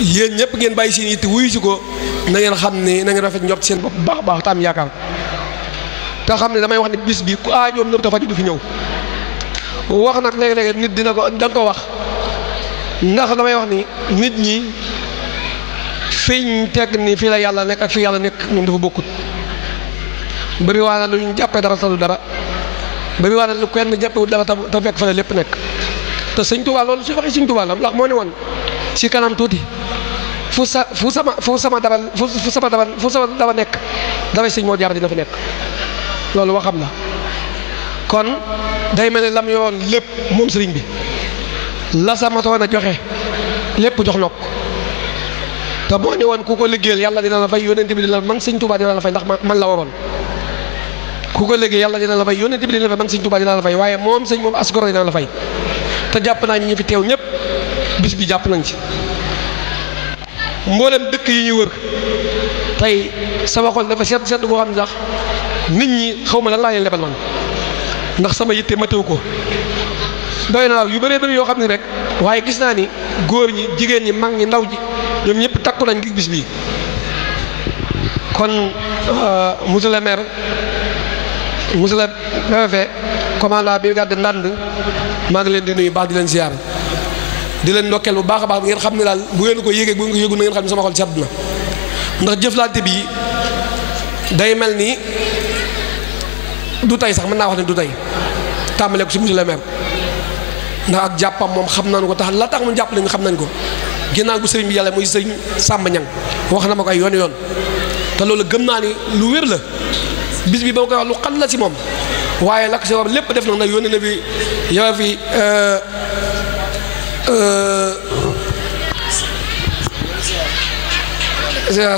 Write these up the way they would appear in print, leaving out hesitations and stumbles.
yéen ñëpp ngeen bàyyi seen yitte wuyu si ko na ngeen xam ne na ngeen rafet njort seen bopp bu baax a baax te am yaakaar te xam ne damay wax ne bis bi ku aajoom nëb ta faju du fi ñëw. wax nag léeg-léeg nit dina ko da nga ko wax ndax damay wax ni nit ñi fiñ teg ni fii la yàlla nekk ak fi yàlla nekk ñun dafa bokkut. bëri waa na lu ñu jàppee dara talu dara bëri waa na lu kenn jàppewul dara te fekk fa la lépp nekk te sëñ Tuubaa loolu si waxi sëñ Tuubaa la ndax moo ne woon si kanam tuuti fu sama dara nekk dara sëñ moo jaar dina fi nekk loolu waxam la. kon day mel ni lam yoon lépp moom sëriñ bi la sama toon a joxe lépp jox nokk te moo ne woon ku ko liggéeyal yàlla dina la fay yónnent bi dina la man sëñ Tuubaa dina la fay ndax man la waroon ku ko liggéey yàlla dina la fay yónnent bi dina la fay man sëñ Tuubaa dina la fay waaye moom sëñ moom asgoro dina la fay te jàpp naa ñi fi teew ñëpp bis bi jàpp nañ ci mboolem dëkk yi ñuy wër tey sama xol dafa seet boo xam ne sax nit ñi xaw ma lan laa leen lebal man ndax sama yitte matew ko doy na yu bëree bëri yoo xam ne rek waaye gis naa ni góor ñi jigéen ñi mag ñi ndaw ji ñoom ñëpp takku nañ ngir bis bii kon monsieur le maire monsieur le préfet commandant brigade Ndande maa ngi leen di nuyu baax di leen ziar di leen ndokkeel bu baax a baax ngeen xam ne daal bu ngeen ko yéegee bu ngeen ko yéegul na ngeen xam ne sama xol sedd na ndax jëflante bi day mel ni du tey sax mën naa wax ne du tey tàmbale ko si monsieur le maire ndax ak jàppam moom xam nañu ko tax la tax mu jàpp lañu xam nañ ko ginnaaw bu sëriñ bi yàlla muy sëriñ Samba Ñang wax na ma ko ay yoon te loolu gëm naa ni lu wér la bis bi ba ma koy wax lu xat la si moom waaye lakk si war lépp def na yónnee na fi yow fi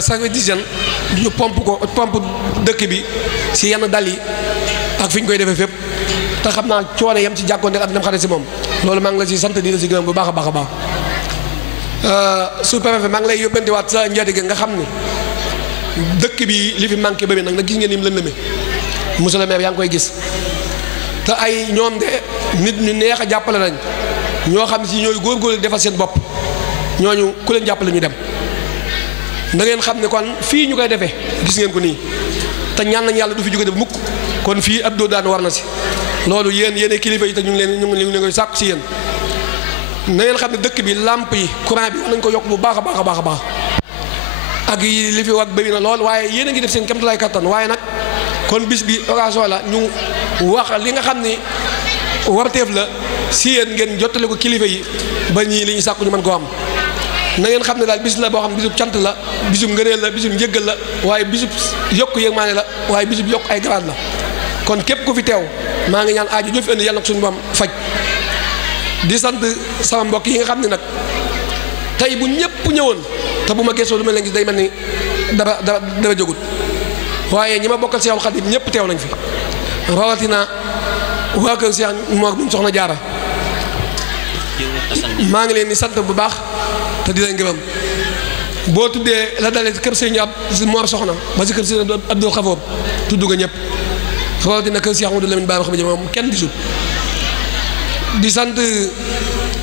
service d'hygiène ñu pompe dëkk bi si yenn dal yi ak fi ñu koy defee fépp te xam naa coono yam ci jàkkoonte ak dem xare si moom loolu maa ngi la si sant di la si gërëm bu baax a baax a baax sous-préfet maa ngi lay yóbbantewaat sa njaatige nga xam ni dëkk bi li fi manqué bëri nag gis ngeen ni mu lëndëmee monsieur le maire yaa ngi koy gis te ay ñoom de nit ñu neex a jàppale nañ ñoo xam si ñooy góorgóorlu defal seen bopp ñooñu ku leen jàppale ñu dem da ngeen xam ne kon fii ñu koy defee gis ngeen ko nii te ñaan nañ yàlla du fi jóge def mukk kon fii ab doo daan war na si loolu yéen kilifa yi te ñu ngi leen koy sàkku si yéen na ngeen xam ne dëkk bi làmp yi courant bi nañ ko yokk bu baax a baax a baax a baax ak yi li fi wax bëri na lool waaye yéen a ngi def seen kéemtalaay kattan waaye nag kon bis bi occasion la ñu wax li nga xam ni warteef la si yéen ngeen jottale ko kilifa yi ba ñii li ñu sàkku ñu mën koo am na ngeen xam ne daal bis la boo xam bisub cant la bisub ngëneel la bisub njëggal la waaye bisub yokk yërmaane la waaye bisub yokk ay garaat la kon képp ku fi teew maa ngi ñaan aaju joo fi indi yàlla na ko suñu borom faj di sant sama mbokk yi nga xam ne nag tey bu ñëpp ñëwoon te bu ma gëstoo lu mel ne gis day mel ni dara jógut waaye ñi ma bokkal Seexul Xadiim ñëpp teew nañ fi rawatina waa kër Seex Mor bu soxna Jaara maa ngi leen di sant bu baax te di leen gërëm boo tuddee la dalee kër Sëñ Mor soxna ba si kër Sëñ Abdou Xafoor tudd nga ñëpp rawatina kër Seex Ahmadu Lamin Baara xam ne moom kenn disut di sant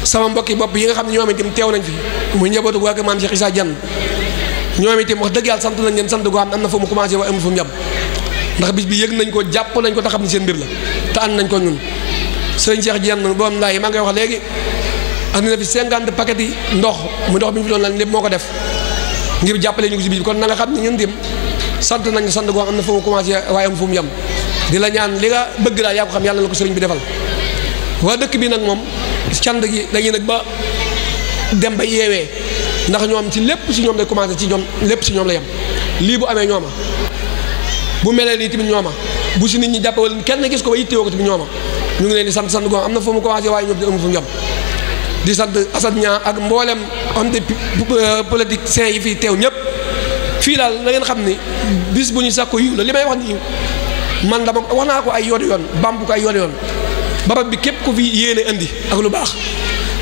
sama mbokki bopp yi nga xam ne ñoom itam teew nañ fi muy njabootu waa kër maam Cheikh Issa Diagne ñoom itam wax dëgg yàlla sant nañ leen sant goo xam ne am na fa mu commencé waaye amul fa mu yem ndax bis bi yëg nañ ko jàpp nañ ko te xam ne seen mbir la te ànd nañ ko ñun sëñ Cheikh Diagne borom laay maa ngi koy wax léegi andi na fi 50 paquet yi ndox mu ndox bi ñu fi doon lan lépp moo ko def ngir jàppale ñu ko si biir kon na nga xam ne ñun tim sant nañ sant goo xam am na fa mu commencé waaye amul fa mu yem di la ñaan li nga bëgg daal yaa ko xam yàlla na ko sëriñ bi defal waa dëkk bi nag moom cant gi dañuy nag ba dem ba yeewee ndax ñoom ci lépp si ñoom day commencé ci ñoom lépp si ñoom la yem lii bu amee ñooma bu melee nii tamit ñooma bu si nit ñi jàppe wala kenn gis ko ba yittewoo ko tamit ñooma ñu ngi leen di sant goo am na fa mu commencé waaye ñoom di amul fu mu yem di sant Assane Niang ak mboolem homme politicien yi fii teew ñëpp fii daal na ngeen xam ni bis bu ñu sàkko yiw la li may wax nii man dama wax naa ko ay yoon bambu ko ay yoon barab bi képp ku fi yéene indi ak lu baax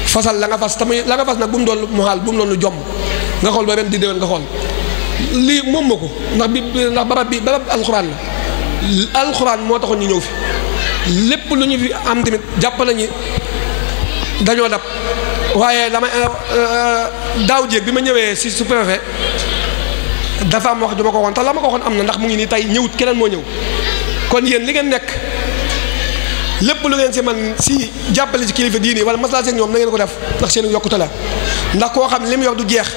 fasal la nga fas tamit la nga fas nag bu mu doon mu xaal bu mu doon lu jomb nga xool ba ren di déwén nga xool lii moom ma ko ndax barab bi alxuraan la alxuraan moo taxoon ñu ñëw fi lépp lu ñu fi am tamit jàpp nañu dañoo dab waaye dama daaw jéeg bi ma ñëwee si sous-préfet dafa am wax ju ma ko waxoon te la ma ko waxoon am na ndax mu ngi nii tey ñëwut keneen moo ñëw kon yéen li ngeen nekk lépp lu ngeen si man si jàppale si kilifa diini wala maslaa seen ñoom na ngeen ko def ndax seen yokkute la ndax koo xam ne li mu yor du jeex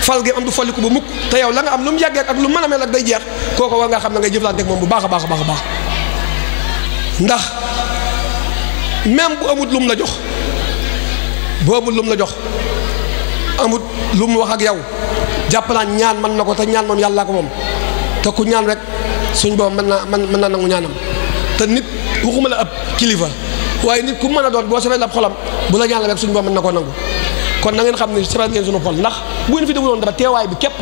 fal gi am du folliku ba mukk te yow la nga am lu mu yàggee ak lu mën a mel ak day jeex kooku war nga xam ne ngay jëflante ak moom bu baax a baax a baax a baax ndax même bu amut lu mu la jox bu amut lu mu la jox amut lu mu wax ak yow jàpp naa ñaan mën na ko te ñaan moom yàllaa ko moom te ku ñaan rek suñ boobu mën na nangu ñaanam te nit waxuma la ab kilifa waaye nit ku mën a doon boo safee ab xolam bu la ñaan rek suñ boobu mën na koo nangu kon na ngeen xam ne safet ngeen suñu xol ndax bu ngeen fi dégluwoon dara teewaay bi képp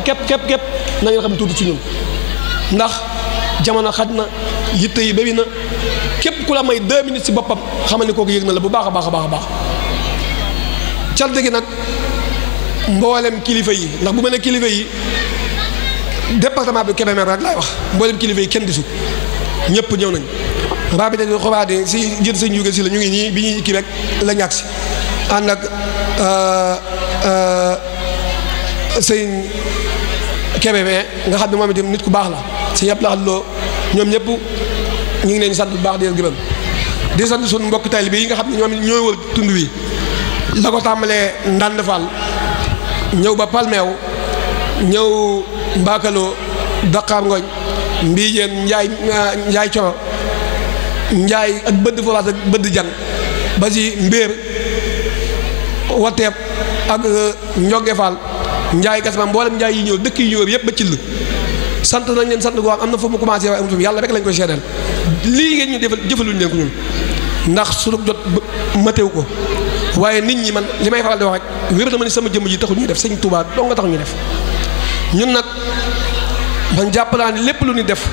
na ngeen xam ne tuuti ci ñun ndax jamono xaj na yitte yi bëri na képp ku la may 2 minutes ci boppam xamal ni kooku yëg na la bu baax a baax a baax a baax cant gi nag mboolem kilifa yi ndax bu ma ne kilifa yi département bi Kébémer rek laay wax mboolem kilifa yi kenn disut ñëpp ñëw nañ rabita di xobaat yi si jët sëñ Yuga si la ñu ngi nii bi ñuy kii rek la ñàkk si ànd ak sëñ Kébémer nga xam ne moom itam nit ku baax la si ñëpp la xam loo ñoom ñëpp ñu ngi leen sant bu baax di leen gërëm di sant suñu mbokk taalibe yi nga xam ne ñoom ñooy wër tund wi la ko tàmbalee Ndande Fall ñëw ba Palmeew ñëw Mbakaloo Dakar Ngoñ Mbiijeen Njaay Coro Njaay ak bëdd Folaas ak bëdd Jang ba si Mbéer Wateeb ak Njoge Fall Njaay Gasma mboolem Njaay yi ñëw dëkk yi ñëw yëpp ba Cill sant nañ leen sant goo am na foofu mu commencé waaye amul yàlla rek lañ koy seedeel lii ngeen ñu defal jëfaluñ leen ko ñun ndax sunu jot matew ko waaye nit ñi man li may faral di wax rek wér na ma ni sama jëmm ji taxul ñuy def sëñ Touba doo nga tax ñuy def ñun nag man jàpp naa ni lépp lu ñu def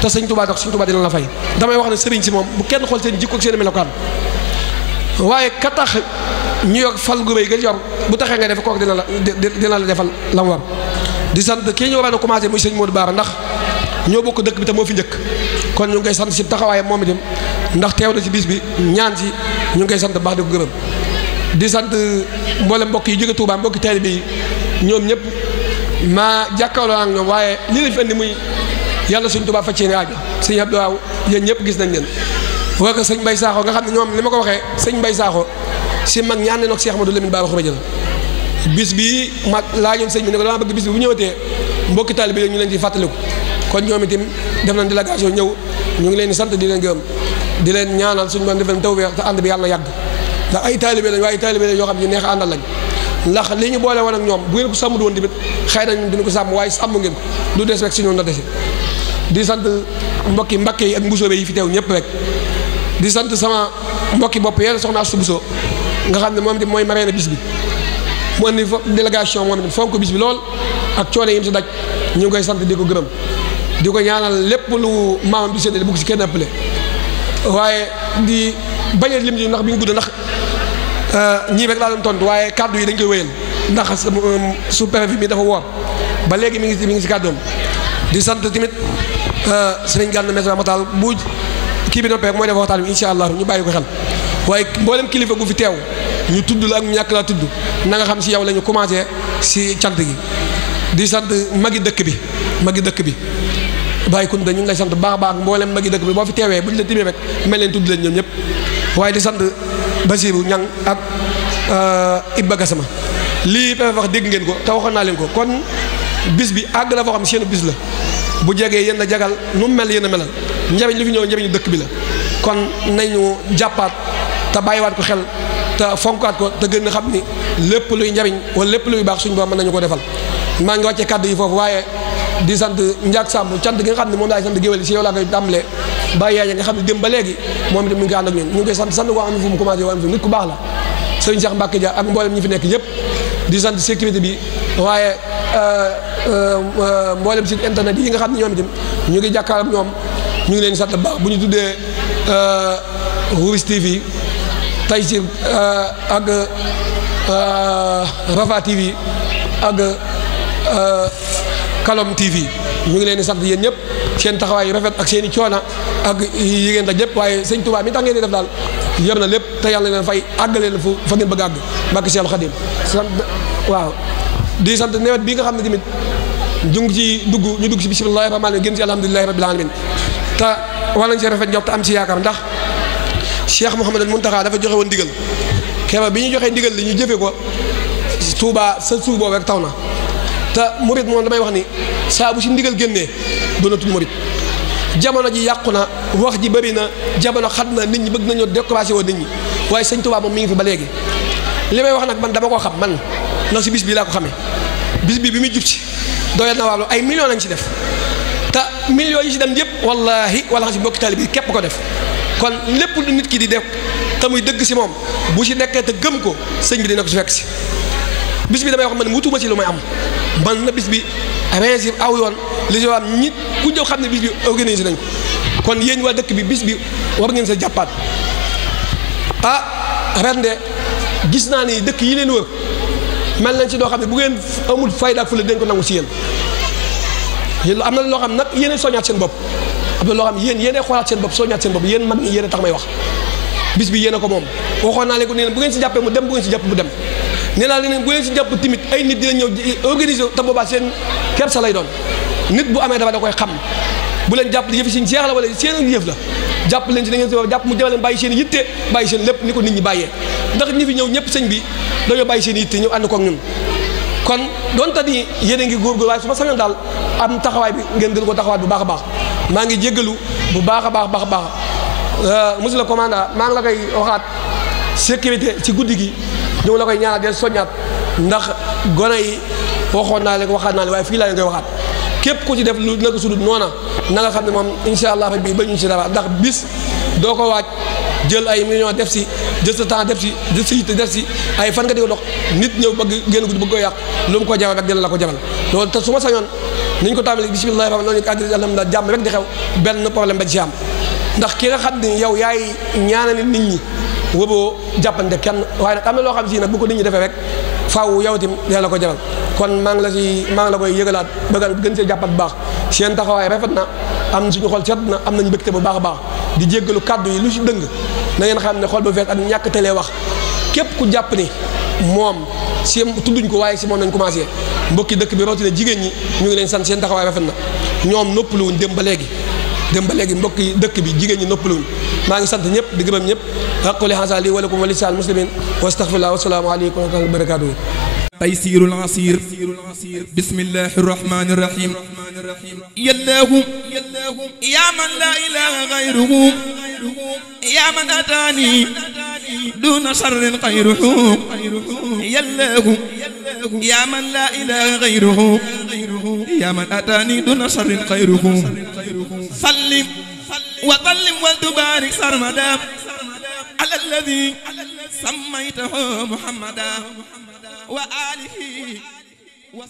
te sëñ Touba tax sëñ Touba dina la fay damay wax ne sëriñ si moom bu kenn xool seen jikko ak seen melokaan waaye ka tax ñu yor fal gu rëy nga yor bu taxee nga def kooku dina la defal la mu war di sant kii ñu war a commencé muy sëñ Modou Bara ndax ñoo bokk dëkk bi te moo fi njëkk kon ñu ngi koy sant si taxawaayam moom itam ndax teew na si bis bi ñaan si ñu ngi koy sant baax di ko gërëm di sant mboolem mbokk yi jóge Touba mbokki taalibe yi ñoom ñëpp maa jàkkaarloo ak ñoom waaye li leen fi andi muy yàlla suñ Touba faccee ne aajo sëñ Abdou Waaw yéen ñëpp gis nañ leen waa ko sëñ Mbay Saaxo nga xam ne ñoom li ma ko waxee sëñ Mbay Saaxo si mag ñaan ne nag Cheikh Ahmadou Lamine Bara Khourédia bis bii ma laajoon sëñ bi ne ko dama bëgg bis bi bu ñëwatee mbokki taalibe yi ñu leen ci fàttaliku kon ñoom itam def nañ délégation ñëw ñu ngi leen di sant di leen gërëm di leen ñaanal suñu doon defal tawfeex te ànd bi yàlla na yàgg ndax ay taalibe lañ waaye ay taalibe lañ yoo xam ne neex a àndal lañ ndax li ñu boole woon ak ñoom bu ngeen ko sàmmul woon tamit xëy na ñun dina ko sàmm waaye sàmm ngeen ko du des rek si ñoom la dese di sant mbokki Mbakke yi ak Mbusoobe yi fi teew ñëpp rek di sant sama mbokki bopp yéen soxna Astu Buso nga xam ne moom itam mooy marraine bis bi mu andi délégation moom itam fonk bis bi lool ak coono yi mu si daj ñu ngi koy sant di ko gërëm di ko ñaanal lépp lu maamam di séddale bu ko si kenn ëppale waaye di bañ a lim ji ndax bi ñu gudd ndax ñii rek laa doon tontu waaye kàddu yi dañ koy wéyal ndax sous-préfet mi dafa woor ba léegi mi ngi si kàddoom di sant tamit sëriñ Gana Messere Matal bu kii bi noppee mooy def waxtaan bi incha allah ñu bàyyi ko xel waaye mboolem kilifa gu fi teew ñu tudd la ak ñu ñàkk laa tudd na nga xam si yow la ñu commencé si cant gi di sant magi dëkk bi bàyyi kun ñu ngi lay sant baax a baax mboolem magi dëkk bi boo fi teewee bu ñu la timee rek mel leen tudd leen ñoom ñëpp waaye di sant Basiru Ñang ak Ibba Gassama lii pefe wax dégg ngeen ko te waxoon naa leen ko kon bis bi àgg na foo xam ne seen bis la bu jegee yéen a jagal nu mu mel yéen a melal njariñ lu fi ñëw njariñu dëkk bi la kon nañu jàppaat te bàyyiwaat ko xel te fonkaat ko te gën a xam ni lépp luy njariñ wala lépp luy baax suñu borom mën nañu ko defal maa ngi wàccee kàddu yi foofu waaye di sant Ndiak Samb cant gi nga xam ne moom laay sant géwél si yow laa koy tàmbalee bàyyi yaay nga xam ne dem ba léegi moom itam mu ngi ànd ak ñun ñu ngi koy sant waa am na fu mu commencé waa am fi nit ku baax la sëñ Cheikh Mbacke Dia ak mboolem ñi fi nekk ñëpp di sant sécurité bi waaye mboolem site internet yi nga xam ne ñoom itam ñu ngi jàkkaar ak ñoom ñu ngi leen di sant baax bu ñu tuddee Wouris TV Taysir ak Rafa TV ak Kalom TV ñu ngi leen di sant yéen ñëpp seen taxawaay yu rafet ak seen i coona ak yi ngeen daj yëpp waaye sëñ Touba mi tax ngeen di def daal yem na lépp te yàlla na leen fay àggale leen fa ngeen bëgg àgg mbàkk Seexul Xadim sant waaw di sant nawet bi nga xam ne tamit ñu ngi ci ñu dugg ci bismillahi rahmaani rahim génn ci alhamdulillahi rabbil alamin te war nañ ci rafet njort te am ci yaakaar ndax Cheikh Mouhamadul Mountakha dafa joxe woon ndigal keroog bi ñu joxee ndigal li ñu jëfe ko Touba sa suuf boobu rek taw na te murit moom damay wax ni saa bu si ndigal génnee doonatul murit jamono ji yàqu na wax ji bëri na jamono xat na nit ñi bëgg nañoo découragé woo nit ñi waaye sëñ Touba moom mi ngi fi ba léegi li may wax nag man dama koo xam man ndax si bis bii laa ko xamee bis bi muy jub ci doyal na wàllu ay millions lañ ci def te millions yi ci dem yëpp wallaahi wala si mbokki taalibe bi képp ko def kon lépp lu nit ki di def te muy dëgg si moom bu si nekkee te gëm ko sëñ bi dina ko si fekk si bis bi damay wax man wutuma ci lu may am man na bis bi réussir aw yoon li si am ñi ku ñëw xam ne bis bi organisé nañ ko kon yéen waa dëkk bi bis bi war ngeen sa jàppaat ren de gis naa ni dëkk yi leen wër mel nañ ci doo xam ne bu ngeen amul fayda ak fu la dañ ko nangu si yéen am na loo xam nag yéen soññaat seen bopp am na loo xam yéen xoolaat seen bopp soññaat seen bopp yéen mag ñi yéen tax may wax bis bi yéen a ko moom waxoon naa leen ko nee bu ngeen si jàppee mu dem bu ngeen si jàpp mu dem nee naa leen bu ngeen si jàpp timit ay nit dina ñëw organiser te boobaa seen kersa lay doon nit bu amee dafa da koy xam bu leen jàpp yëfi seen seex la wala seen yëf la jàpp leen ci da ngeen si jàpp mu jafe leen bàyyi seen yitte bàyyi seen lépp ni ko nit ñi bàyyee ndax ñi fi ñëw ñëpp sëñ bi dañoo bàyyi seen yitte ñëw ànd ko ak ñun kon doonte ni yéen a ngi góorgóor waaye su ma sañoon daal am taxawaay bi ngeen gën ko taxawaat bu baax a baax maa ngi jéggalu bu baax a baax monsieur le commandant maa ngi la koy waxaat sécurité ci guddi gi ñu ngi la koy ñaanal del soññaat ndax gone yi waxoon naa leen waxaat naa leen waaye fii laa leen koy waxaat képp ku ci def lu naka sudut noona na nga xam ne moom insha allah rabbi ba ñu si dara ndax bis doo ko waaj jël ay millions def si jël sa temps def si jël sa yitte def si ay fan nga di ko dox nit ñëw bëgg génn guddi bëgg ko yàq lu mu ko jaral rek dina la ko jaral loolu te su ma sañoon niñ ko tàmbalee bismillahi rahmaan noonu ñu ko àgg alhamdulilah jàmm rek di xew benn problème ba ci am ndax ki nga xam ne yow yaay ñaanal nit ñi wëboo jàppante kenn waaye nag am na loo xam si nag bu ko nit ñi defee rek faaw yow itam dina la ko jaral kon maa ngi la koy yëgalaat bëgg gën see jàppat bu baax seen taxawaay rafet na am suñu xol set na am nañu mbégte bu baax a baax di jéggalu kàddu yi lu si dëng na ngeen xam ne xol ba fees ak ñàkk telee wax képp ku jàpp ni moom si tudduñ ko waaye si moom nañ commencé mbokki dëkk bi rawatina jigéen ñi ñu ngi leen sant seen taxawaay rafet na ñoom noppaluwuñ dem ba léegi mbokki dëkk bi jigéen ñi noppaluwuñ maa ngi sant ñëpp di gërëm ñëpp aquli hasa li walakum wa lisaal muslimin wa astaghfirullah wa salaamu aleykum wa rahmatullahi wa barakatuh taysirul asir bismillahir rahmanir rahim yallahu ya man la ilaha ghayruhu ya man atani duna sharrin ghayruhu yallahu ya man la ilaha ghayruhu ya man atani duna sharrin ghayruhu sallim wa sallim wa tubarik sarmada ala alladhi sammaytahu muhammada wa alihi wa